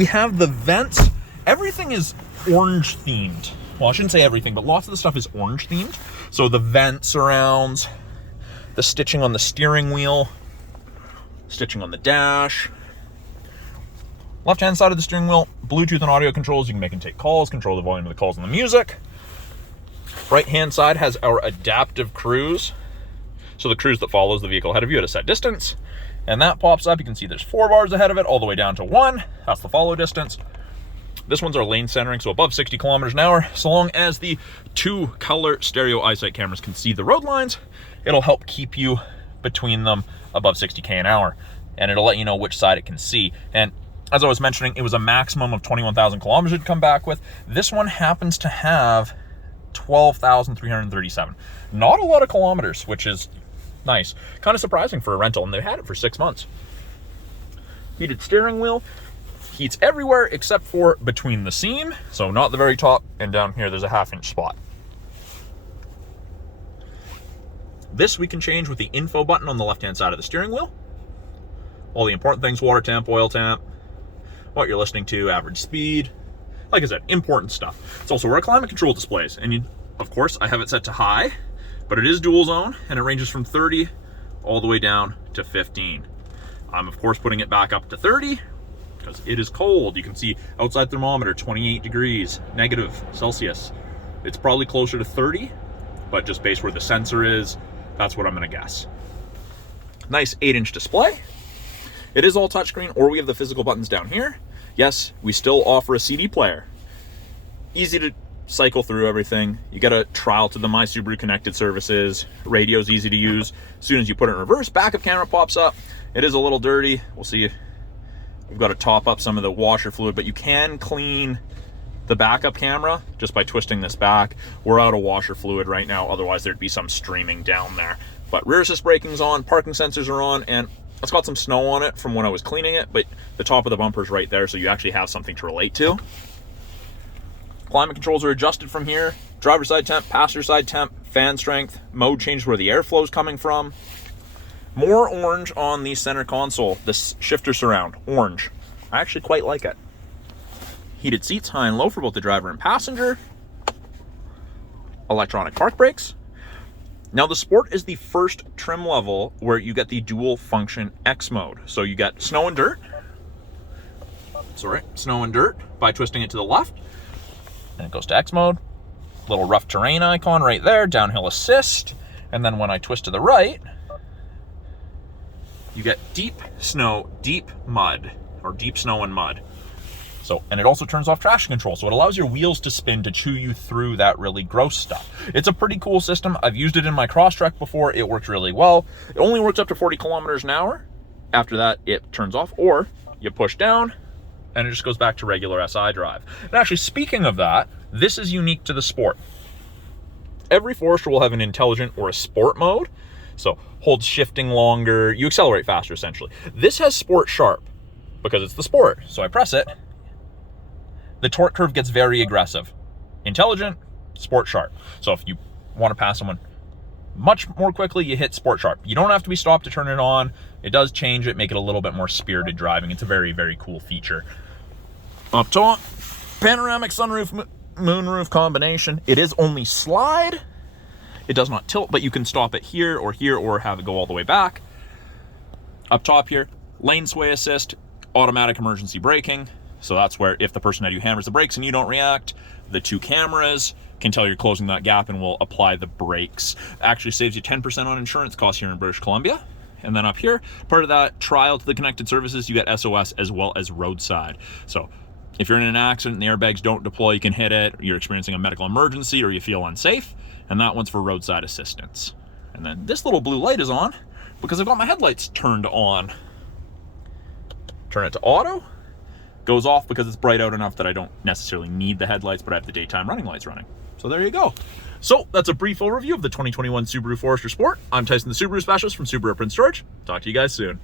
We have the vents. Everything is orange themed. Well, I shouldn't say everything, but lots of the stuff is orange themed. So the vent surrounds, the stitching on the steering wheel, stitching on the dash. Left-hand side of the steering wheel, Bluetooth and audio controls. You can make and take calls, control the volume of the calls and the music. Right-hand side has our adaptive cruise. So the cruise that follows the vehicle ahead of you at a set distance. And that pops up. You can see there's 4 bars ahead of it, all the way down to 1. That's the follow distance. This one's our lane centering, so above 60 kilometers an hour. So long as the 2-color stereo eyesight cameras can see the road lines, it'll help keep you between them above 60k an hour. And it'll let you know which side it can see. And as I was mentioning, it was a maximum of 21,000 kilometers it'd come back with. This one happens to have 12,337. Not a lot of kilometers, which is nice. Kind of surprising for a rental, and they've had it for 6 months. Heated steering wheel. Heats everywhere except for between the seam, so not the very top, and down here there's a 1/2-inch spot. This we can change with the info button on the left-hand side of the steering wheel. All the important things: water temp, oil temp, what you're listening to, average speed. Like I said, important stuff. It's also where our climate control displays, and of course I have it set to high, but it is dual zone, and it ranges from 30 all the way down to 15. I'm of course putting it back up to 30 because it is cold. You can see outside thermometer 28 degrees negative Celsius. It's probably closer to 30, but just based where the sensor is, that's what I'm gonna guess. Nice 8-inch display. It is all touchscreen, or we have the physical buttons down here. Yes, we still offer a CD player. Easy to cycle through everything. You get a trial to the My Subaru connected services. Radio's easy to use. As soon as you put it in reverse, backup camera pops up. It is a little dirty. We'll see. We've got to top up some of the washer fluid, but you can clean the backup camera just by twisting this back. We're out of washer fluid right now, otherwise there'd be some streaming down there. But rear assist braking's on, parking sensors are on, and it's got some snow on it from when I was cleaning it, but the top of the bumper's right there, so you actually have something to relate to. Climate controls are adjusted from here. Driver's side temp, passenger side temp, fan strength, mode changes where the airflow is coming from. More orange on the center console. This shifter surround, orange. I actually quite like it. Heated seats, high and low for both the driver and passenger. Electronic park brakes. Now the Sport is the first trim level where you get the dual function X mode. So you get snow and dirt. Sorry, snow and dirt by twisting it to the left. And it goes to X mode. Little rough terrain icon right there, downhill assist. And then when I twist to the right, you get deep snow, deep mud, or deep snow and mud. So, and it also turns off traction control, so it allows your wheels to spin to chew you through that really gross stuff. It's a pretty cool system. I've used it in my Crosstrek before. It works really well. It only works up to 40 kilometers an hour. After that, it turns off, or you push down, and it just goes back to regular SI drive. And actually, speaking of that, this is unique to the Sport. Every Forester will have an intelligent or a sport mode. So holds shifting longer, you accelerate faster essentially. This has Sport Sharp because it's the Sport. So I press it, the torque curve gets very aggressive. Intelligent, Sport Sharp. So if you want to pass someone much more quickly, you hit Sport Sharp. You don't have to be stopped to turn it on. It does change it, make it a little bit more spirited driving. It's a very, very cool feature. Up top, panoramic sunroof, moonroof combination. It is only slide. It does not tilt, but you can stop it here, or have it go all the way back. Up top here, lane sway assist, automatic emergency braking. So that's where if the person ahead of you hammers the brakes and you don't react, the 2 cameras can tell you're closing that gap and will apply the brakes. Actually saves you 10% on insurance costs here in British Columbia. And then up here, part of that trial to the connected services, you get SOS as well as roadside. So if you're in an accident and the airbags don't deploy, you can hit it, you're experiencing a medical emergency, or you feel unsafe, and that one's for roadside assistance. And then this little blue light is on because I've got my headlights turned on. Turn it to auto, goes off because it's bright out enough that I don't necessarily need the headlights, but I have the daytime running lights running. So there you go. So that's a brief overview of the 2021 Subaru Forester Sport. I'm Tyson, the Subaru Specialist from Subaru Prince George. Talk to you guys soon.